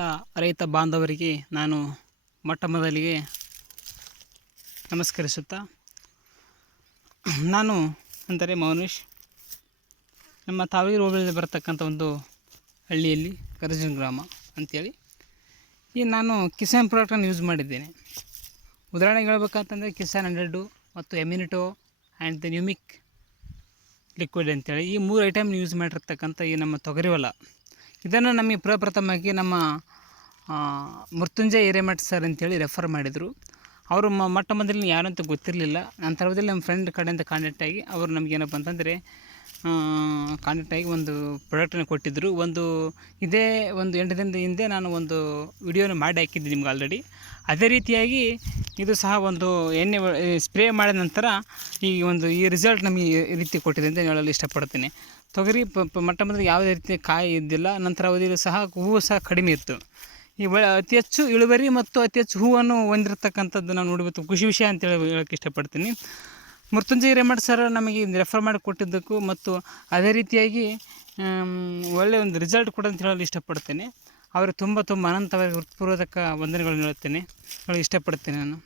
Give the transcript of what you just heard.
ಎಲ್ಲ ರೈತ ಬಾಂಧವರಿಗೆ ನಾನು ಮೊಟ್ಟ ಮೊದಲಿಗೆ ನಮಸ್ಕರಿಸುತ್ತಾ, ನಾನು ಅಂದರೆ ಮೌನೇಶ್, ನಮ್ಮ ತಾವೀರು ಹೋಬಳಿಯಲ್ಲಿ ಬರತಕ್ಕಂಥ ಒಂದು ಹಳ್ಳಿಯಲ್ಲಿ ಕರಜನ್ ಗ್ರಾಮ ಅಂಥೇಳಿ ನಾನು ಕಿಸಾನ್ ಪ್ರಾಡಕ್ಟನ್ನು ಯೂಸ್ ಮಾಡಿದ್ದೇನೆ. ಉದಾಹರಣೆಗೆ ಹೇಳ್ಬೇಕಂತಂದರೆ ಕಿಸಾನ್ 100 ಮತ್ತು ಎಮ್ಯುನಿಟೋ ಆ್ಯಂಡ್ ದ ನ್ಯೂಮಿಕ್ ಲಿಕ್ವಿಡ್ ಅಂತೇಳಿ ಈ 3 ಐಟಮ್ ಯೂಸ್ ಮಾಡಿರ್ತಕ್ಕಂಥ ಈ ನಮ್ಮ ತೊಗರಿ ಹೊಲ. ಇದನ್ನು ನಮಗೆ ಪ್ರಪ್ರಥಮವಾಗಿ ನಮ್ಮ ಮೃತ್ಯುಂಜಯ ಹಿರೇಮಠ ಸರ್ ಅಂತೇಳಿ ರೆಫರ್ ಮಾಡಿದರು. ಅವರು ಮೊಟ್ಟ ಮೊದಲಿನ ಯಾರು ಅಂತ ಗೊತ್ತಿರಲಿಲ್ಲ. ನಂತರದಲ್ಲಿ ನಮ್ಮ ಫ್ರೆಂಡ್ ಕಡೆಯಿಂದ ಕಾಂಟ್ಯಾಕ್ಟ್ ಆಗಿ ಅವರು ನಮಗೇನಪ್ಪ ಅಂತಂದರೆ ಕಾಂಟ್ಯಾಕ್ಟ್ ಆಗಿ ಒಂದು ಪ್ರಾಡಕ್ಟನ್ನು ಕೊಟ್ಟಿದ್ದರು. ಇದೇ ಒಂದು 8 ದಿನದ ಹಿಂದೆ ನಾನು ಒಂದು ವಿಡಿಯೋನ ಮಾಡಿ ಹಾಕಿದ್ದೆ ನಿಮ್ಗೆ ಆಲ್ರೆಡಿ. ಅದೇ ರೀತಿಯಾಗಿ ಇದು ಸಹ ಒಂದು ಎಣ್ಣೆ ಸ್ಪ್ರೇ ಮಾಡಿದ ನಂತರ ಈ ರಿಸಲ್ಟ್ ನಮಗೆ ಈ ರೀತಿ ಕೊಟ್ಟಿದೆ ಅಂತ ಹೇಳಲು ಇಷ್ಟಪಡ್ತೀನಿ. ತೊಗರಿ ಮೊಟ್ಟ ಮೊದಲು ಯಾವುದೇ ರೀತಿಯ ಕಾಯಿ ಇದ್ದಿಲ್ಲ. ನಂತರ ಅವಧಿಯಲ್ಲಿ ಸಹ ಹೂವು ಸಹ ಕಡಿಮೆ ಇತ್ತು. ಅತಿ ಹೆಚ್ಚು ಇಳುವರಿ ಮತ್ತು ಅತಿ ಹೆಚ್ಚು ಹೂವನ್ನು ಹೊಂದಿರತಕ್ಕಂಥದ್ದು ನಾವು ನೋಡಬೇಕು, ಖುಷಿ ವಿಷಯ ಅಂತೇಳಿ ಹೇಳೋಕ್ಕೆ ಇಷ್ಟಪಡ್ತೀನಿ. ಮೃತ್ಯುಂಜಯ ಹಿರೇಮಠ ಸರ್ ನಮಗೆ ರೆಫರ್ ಮಾಡಿ ಕೊಟ್ಟಿದ್ದಕ್ಕೂ ಮತ್ತು ಅದೇ ರೀತಿಯಾಗಿ ಒಳ್ಳೆಯ ಒಂದು ರಿಸಲ್ಟ್ ಕೂಡ ಅಂತ ಹೇಳಲು ಇಷ್ಟಪಡ್ತೇನೆ. ಅವರು ತುಂಬ ಅನಂತವಾಗಿ ಹೃತ್ಪೂರ್ವಕ ವಂದನೆಗಳನ್ನು ಹೇಳಲು ಇಷ್ಟಪಡ್ತೇನೆ ನಾನು.